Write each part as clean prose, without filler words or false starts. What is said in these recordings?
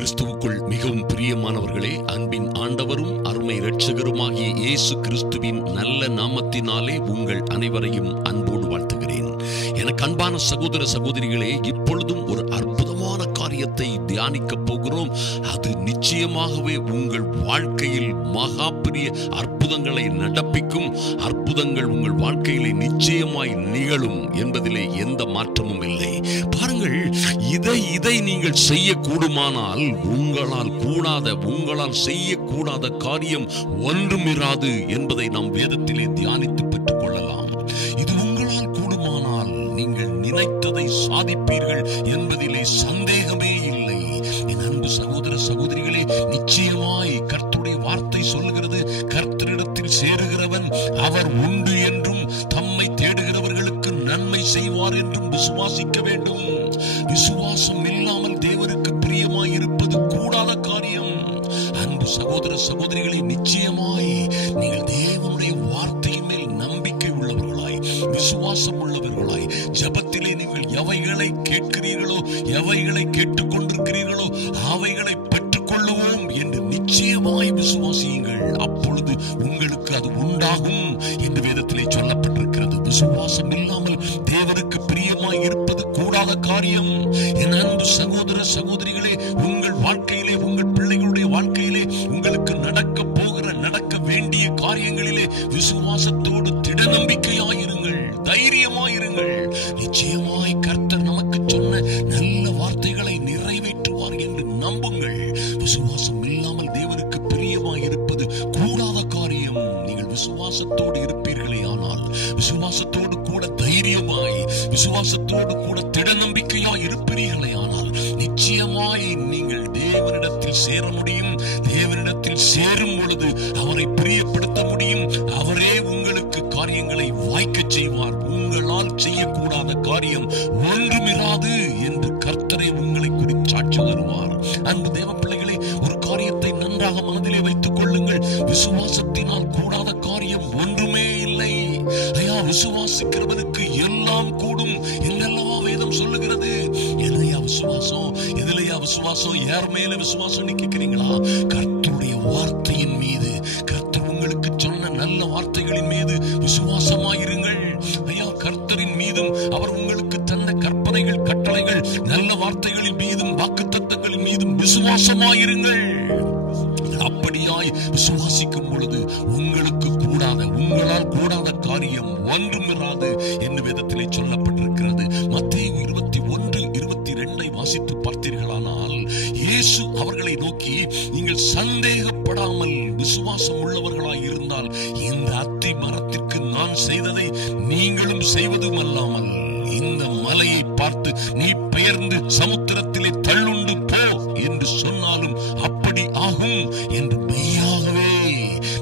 கிறிஸ்துவுக்குள் மிகவும் பிரியமானவர்களே, அன்பின் ஆண்டவரும் அருமை இரட்சகருமாகிய இயேசு கிறிஸ்துவின் நல்ல நாமத்தினாலே உங்கள் அனைவரையும் அன்போடு வாழ்த்துகிறேன். எனக்கு அன்பான சகோதர சகோதரிகளே, இப்பொழுதும் ஒரு அற்புதமான காரியத்தை தியானிக்க போகிறோம். அது நிச்சயமாகவே உங்கள் வாழ்க்கையில் மகா பெரிய அற்புதங்களை நடப்பிக்கும். அற்புதங்கள் உங்கள் வாழ்க்கையிலே நிச்சயமாய் நிகழும் என்பதிலே எந்த மாற்றமும் இல்லை. பாருங்கள், இதை நீங்கள் செய்யக்கூடுமானால் உங்களால் செய்யக்கூடாத காரியம் ஒன்றும் இராது என்பதை நாம் வேதத்திலே தியானித்து பெற்றுக் கொள்ளலாம். இது உங்களால் கூடுமானால் நீங்கள் நினைத்ததை சாதிப்பீர்கள் என்பதிலே சந்தேகமே இல்லை. என் அன்பு சகோதர சகோதரிகளே, நிச்சயமாய் கர்த்தருடைய வார்த்தை சொல்லுகிறது, கர்த்தரிடத்தில் சேருகிறவன் அவர் உண்டு என்றும் தம்மை தேடுகிறவர்களுக்கு நன்மை செய்வார் என்றும் விசுவாசிக்க வேண்டும். விசுவாசம் இல்லாமல் தேவருக்கு பிரியமாய் இருப்பது கூடாத காரியம். அன்பு சகோதர சகோதரிகளை, நிச்சயமாய் நீங்கள் தேவனுடைய வார்த்தையின் மேல் நம்பிக்கை உள்ளவர்களாய், விசுவாசம் உள்ளவர்களாய், ஜெபத்திலே நீங்கள் எவைகளை கேட்கிறீர்களோ, எவைகளை கேட்டுக் கொண்டிருக்கிறீர்களோ அவைகளை பெற்றுக்கொள்ளுவோம் என்று நிச்சயமாய் விசுவாசியுங்கள். அப்பொழுது உங்களுக்கு அது உண்டாகும் என்று வேதத்திலே சொல்லப்பட்டிருக்கிறது. விசுவாசம் இல்லாமல் தேவனுக்கு பிரியமாய் இருப்பது கூடாத காரியம். என் அன்பு சகோதர சகோதரிகளே, உங்கள் வாழ்க்கையிலே, உங்கள் பிள்ளைகளுடைய வாழ்க்கையிலே உங்களுக்கு நடக்க வேண்டிய காரியங்களிலே விசுவாசத்தோடு திட நம்பிக்கையாயிருங்கள், தைரியமாயிருங்கள். நிச்சயமாய் கர்த்தர் நமக்கு சொன்ன நல்ல வார்த்தைகளை நிறைவேற்றுவார் என்று நம்புங்கள். விசுவாசம் இல்லாமல் தேவனுக்கு பிரியமாய் இருப்பது கூடாத காரியம். நீங்கள் விசுவாசத்தோடு இருப்பீர்களே ஆனால், விசுவாசத்தோடு கூட தைரியமாய், விசுவாசத்தோடு கூட திட நம்பிக்கையாய் இருப்பீர்களே ஆனால், நிச்சயமாய் நீங்கள் தேவனிடத்தில் சேர முடியும். தேவனிடத்தில் சேரும் பொழுது அவரை பிரியப்படுத்த முடியும். அவரே உங்களுக்கு காரியங்களை வாய்க்கச் செய்வார். உங்களால் செய்யக்கூடாத காரியம் ஒன்றுமிராது என்று கர்த்தரே உங்களை குறித்து சாட்சி தருவார். அன்பு தேவ பிள்ளைகளே, ஒரு காரியத்தை நன்றாக மனதிலே வைத்துக் கொள்ளுங்கள். விசுவாசத்தினால் கூடாத காரியம் ஒன்றுமே இல்லை. ஐயா, விசுவாசிக்கிறவனுக்கு எல்லாம் கூடும் என்றல்லவா வேதம் சொல்லுகிறது. எதையா விசுவாசம், எதிலையா விசுவாசம், யார் மேல விசுவாசம் கேட்கிறீங்களா? கர்த்தருடைய வார்த்தையின் மீது, கர்த்தர் உங்களுக்கு சொன்ன நல்ல வார்த்தைகளின் மீது விசுவாசமாயிருங்கள். ஐயா, கர்த்தரின் மீதும் அவர் உங்களுக்கு தந்த கற்பனைகள், கட்டளைகள், நல்ல வார்த்தைகளின் மீதும் வாக்குத்தத்தங்களின் மீதும் விசுவாசமாயிருங்கள். அப்படியாய் விசுவாசிக்கும் பொழுது உங்களுக்கு உங்களால் கூடாத காரியம் ஒன்றும் இராது என்று வேதத்திலே சொல்லப்பட்டிருக்கிறது. மத்தேயு 21:22 வாசித்து பார்த்தீர்களானால், இயேசு அவர்களை நோக்கி, நீங்கள் சந்தேகப்படாமல் விசுவாசம் உள்ளவர்களாய் இருந்தால் இந்த அத்தி மரத்திற்கு நான் செய்ததை நீங்களும் செய்வதும் அல்லாமல், இந்த மலையை பார்த்து நீ பெயர்ந்து சமுத்திரத்திலே தள்ளுண்டு போ என்று சொன்னாலும் அப்படி ஆகும் என்று மெய்யாகவே,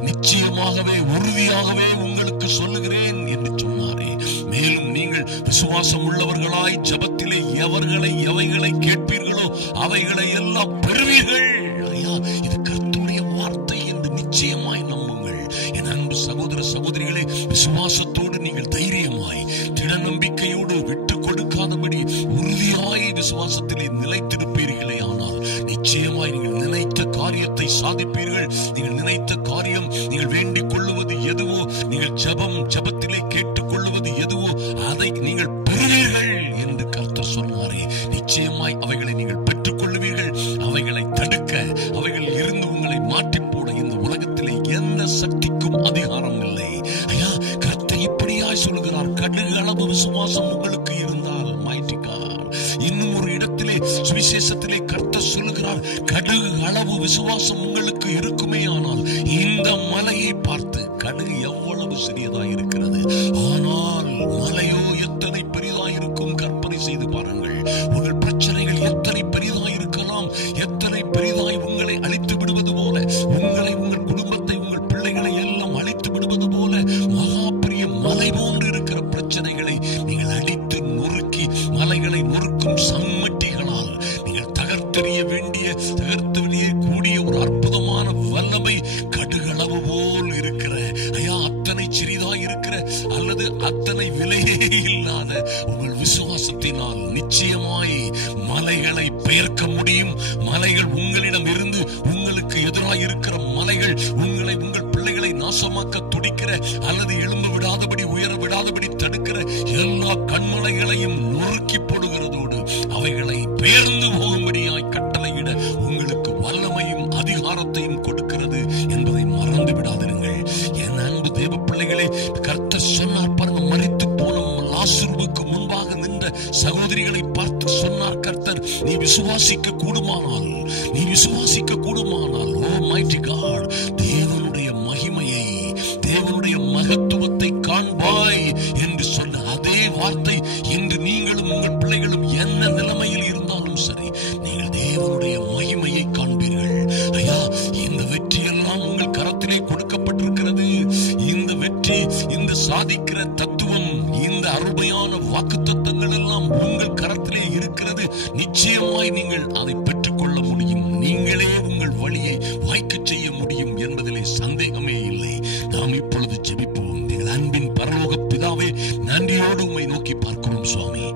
நிச்சயமாகவே, உறுதியாகவே உங்களுக்கு சொல்லுகிறேன் என்று சொன்னாரே. மேலும் நீங்கள் விசுவாசம் உள்ளவர்களாய் ஜெபத்திலே எவைகளை கேட்பீர்களோ அவைகளை எல்லாம் பெறுவீர்கள். ஐயா, இது கர்த்தருடைய வார்த்தை என்று நிச்சயமாய் நம்புங்கள். என் அன்பு சகோதர சகோதரிகளே, விசுவாசத்தோடு நீங்கள் தைரியமாய், திட நம்பிக்கையோடு, விட்டு கொடுக்காதபடி உறுதியாய் விசுவாசத்திலே நிலைத்திருப்பீர்களே ஆனால், நிச்சயமாய் நீங்கள் நினைத்த காரியத்தை சாதிப்பீர்கள். நீங்கள் நினைத்த காரியம், நீங்கள் வேண்டிக் கொள்ளுவது எதுவோ, நீங்கள் ஜெபத்திலே கேட்டுக் கொள்ளுவது எதுவோ அதை நீங்கள் பெறுவீர்கள் என்று கர்த்தர் சொன்னாரே. நிச்சயமாய் அவைகளை நீங்கள் பெற்றுக் கொள்ளுவீர்கள். அவைகளை தடுக்க, அவைகள் இருந்து உங்களை மாற்றி போட இந்த உலகத்திலே எந்த சக்திக்கும் அதிகாரம் இல்லை. ஐயா, கர்த்தர் இப்படியாய் சொல்லுகிறார், கடுகு அளவு விசுவாசம் உங்களுக்கு இருந்தால், mighty God. இன்னும் ஒரு இடத்திலே சுவிசேஷத்திலே கர்த்தர் சொல்லுகிறார், கடுகு அளவு விசுவாசம் உங்களுக்கு இருக்குமே ஆனால் இந்த மலையை பார்த்து, கடுகு எவ்வளவு சிறியதாய் இருக்கிறது, ஆனால் மலையோ எத்தனை பெரிதாய் இருக்கும். கற்பனை செய்து பாருங்கள். உங்கள் பிரச்சனைகள் எத்தனை பெரிதாய் இருக்கலாம், எத்தனை பெரிதாய் உங்களை அழித்து விடுவது போல, உங்களை, உங்கள் குடும்பத்தை, உங்கள் பிள்ளைகளை எல்லாம் அழித்து விடுவது போல, மகா பெரிய மலை போன்று இருக்கிற பிரச்சனைகளை நீங்கள் அடித்து நொறுக்கி, மலைகளை நொறுக்கும் சம்மட்டிகளால் நீங்கள் தகர்த்தெறிய கூடிய ஒரு அற்புதமான வல்லமை கடுகளவு போல் இருக்கிற, ஐயா, அத்தனை சிறிதாய் இருக்கிற அல்லது அத்தனை விலையே இல்லாத உங்கள் விசுவாசத்தினால் நிச்சயமாய் மலைகளை பெயர்க்க முடியும். மலைகள் உங்களிடம் இருந்து உங்களுக்கு எதிராக இருக்கிற மலைகள் உங்களை உங்கள் பிள்ளைகளை நாசமாக்க துடிக்கிற அல்லது எழும்ப விடாதபடி உயர விடாதபடி தடுக்கிற எல்லா கண்மலைகளையும் நொறுக்கி போடுகிறதோடு அவைகளை பெயர்ந்து போகும்படியாய் கட்டளையிட உங்களுக்கு வல்லமையும் அதிகாரத்தையும் கொடுக்கிறது என்பதை மறந்து விடாதிருங்கள். என் அன்பு தேவ பிள்ளைகளே, கர்த்தர் சொன்னார் பாருங்க, மரித்து போன லாசருவுக்கு முன்பாக நின்ற சகோதரிகளை பார்த்து சொன்னார் கர்த்தர், நீ விசுவாசிக்க கூடுமானால், நீ விசுவாசிக்க கூடுமானால், ஓ மைட்டி காட், தேவனுடைய மகிமையை, தேவனுடைய மகத்துவத்தை காண்பாய் என்று சொன்ன அதே வார்த்தை இன்று நீங்களும் உங்கள் பிள்ளைகளும் என்ன நிலைமையில் இருந்தாலும் சரி, நீங்கள் தேவனுடைய மகிமையை காண்பீர்கள். ஐயா, இந்த வெற்றி எல்லாம் உங்கள் கரத்திலே கொடுக்கப்பட்டிருக்கிறது. இந்த வெற்றி, இந்த சாதிக்கிற தத்துவம், இந்த அருமையான வாக்குத்தத்தங்கள் எல்லாம் உங்கள் கரத்திலே இருக்கிறது. நிச்சயமாய் நீங்கள் அதை பெற்றுக்கொள்ள முடியும். நீங்களே உங்கள் வழியை வாய்க்க செய்ய முடியும் என்பதிலே சந்தேகமே இல்லை. நாம் இப்பொழுது ஜெபிப்போம். எங்கள் அன்பின் பரலோக பிதாவே, நன்றியோடு உம்மை நோக்கி பார்க்கிறோம் சுவாமி.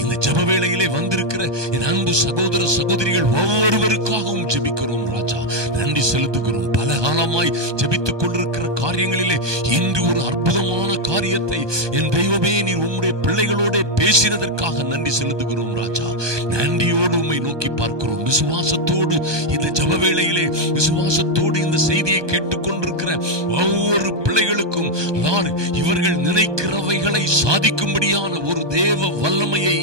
இந்த ஜெப வேளையிலே வந்திருக்கிற என் அன்பு சகோதர சகோதரிகள் ஒவ்வொருவருக்காகவும் ஜெபிக்கிறோம் ராஜா. நன்றி செலுத்துகிறோம். பல காலமாய் ஜெபித்துக் கொண்டிருக்கிற காரியங்களிலே இன்று ஒரு அற்புதமான காரியத்தை என் தெய்வமே நீர் உம்முடைய பிள்ளைகளோட பேசினதற்காக நன்றி செலுத்துகிறோம் ராஜா. நன்றியோடு உம்மை நோக்கி பார்க்கிறோம். விசுவாசத்தோடு இந்த ஜெப வேளையிலே, விசுவாசத்தோடு இந்த செய்தியை கேட்டுக்கொண்டிருக்கிற ஒவ்வொரு பிள்ளைகளுக்கும் லார்ட், இவர்கள் நினைக்கிறவைகளை சாதிக்கும்படியான ஒரு தேவ வல்லமையை,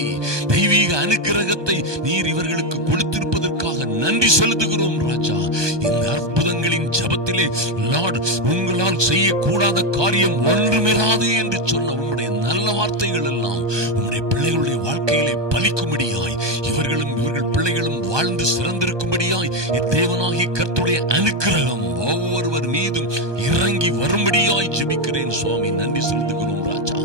தெய்வீக அனுக்கிரகத்தை நீர் இவர்களுக்கு கொடுத்திருப்பதற்காக நன்றி செலுத்துகிறோம் ராஜா. இந்த அற்புதங்களின் ஜபத்திலே லார்ட், உங்களால் செய்யக்கூடாத காரியம் ஒன்றுமிராது என்று சொன்ன உம்முடைய நல்ல வார்த்தைகள் எல்லாம் உம்முடைய பிள்ளைகளுடைய வாழ்க்கையிலே பலிக்கும்படியாய், இவர்களும் இவர்கள் பிள்ளைகளும் வாழ்ந்து சிறந்திருக்கும்படியாய் தேவனாகிய கர்த்தருடைய அனுக்கிரகம் ஒவ்வொருவர் மீதும் இறங்கி வரும்படியாய் ஜெபிக்கிறேன் சுவாமி. நன்றி செலுத்துகிறோம் ராஜா.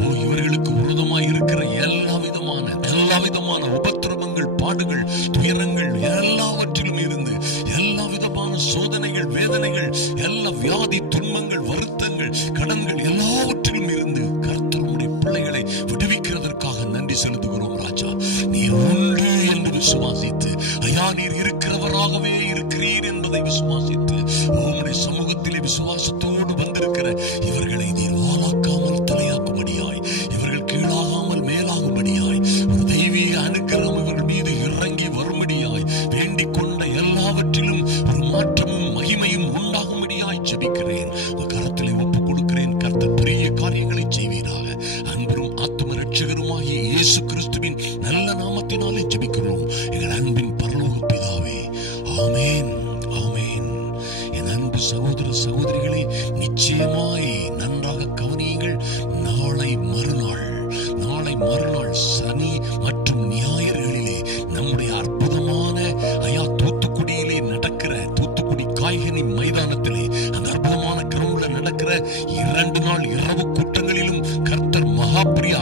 ஓ, இவர்களுக்கு விரோதமாய் இருக்கிற எல்லா விதமான உபத்திரவங்கள், பாடுகள், துயரங்கள் எல்லாவற்றிலும் இருந்து, எல்லா விதமான சோதனைகள், வேதனைகள், எல்லா வியாதி, துன்பங்கள், வருத்தங்கள், கடன்கள் எல்லாவற்றிலும் இருந்து கர்த்தருடைய பிள்ளைகளை விடுவிக்கிறதற்காக நன்றி செலுத்துகிறோம் ராஜா. நீர் உண்டு என்று விசுவாசித்து, ஐயா நீர் இருக்கிறவராகவே இருக்கிறீர் என்பதை விசுவாசித்து, உம்முடைய சமூகத்திலே விசுவாசத்தோடு வந்திருக்கிற இவர்களை நீர் வாளாக்காமல் தலையாக்கும்படியாய், இவர்கள் கீழாகாமல் மேலாகும்படியாய், ஒரு தெய்வீக அனுக்கிரகம் இவர்கள் மீது இறங்கி வரும்படியாய், வேண்டிக் கொண்ட எல்லாவற்றிலும் ஒரு மாற்றமும் மகிமையும் உண்டாகும்படியாய் ஜெபிக்கிறேன். கரத்திலே ஒப்புக் கொடுக்கிறேன். கர்த்தர் பெரிய காரியங்களை செய்வீராக. அன்பரும் ஆத்தும ரட்சகருமாகிய இயேசு கிறிஸ்துவின் நல்ல நாமத்தினாலே ஜெபிக்கிறோம் எங்கள் அன்பின் பரலோக பிதாவே. ஆமென், ஆமென். என் அன்பு சகோதர சகோதரிகளே, நிச்சயமாய் நன்றாக கவனியுங்கள். நாளை மறுநாள் சனி மற்றும் ஞாயிறுகளிலே நம்முடைய அற்புதமான தூத்துக்குடியிலே நடக்கிற, தூத்துக்குடி காய்கனி மைதானத்திலே அந்த அற்புதமான கிரவுண்ட்ல நடக்கிற 2 நாள் இரவு கூட்டங்களிலும் கர்த்தர் மகாபிரிய